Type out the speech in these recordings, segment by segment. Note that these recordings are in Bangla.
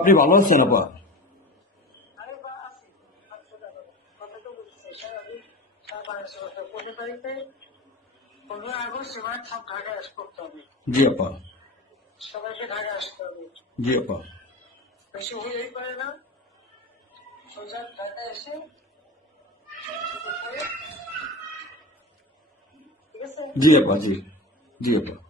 আপনি ভালো আছেন আপা? জি আপা। সবাইকে ঢাকায় আসতে হবে। জি আপা। বেশি পারে না। সোজা এসে জি আপা জি। জি আপা।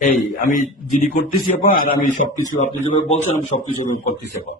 এই, আমি জিডি করতেছি আপা, আর আমি সবকিছু আপনি যেভাবে বলছেন, আমি সবকিছু করতেছি আপা।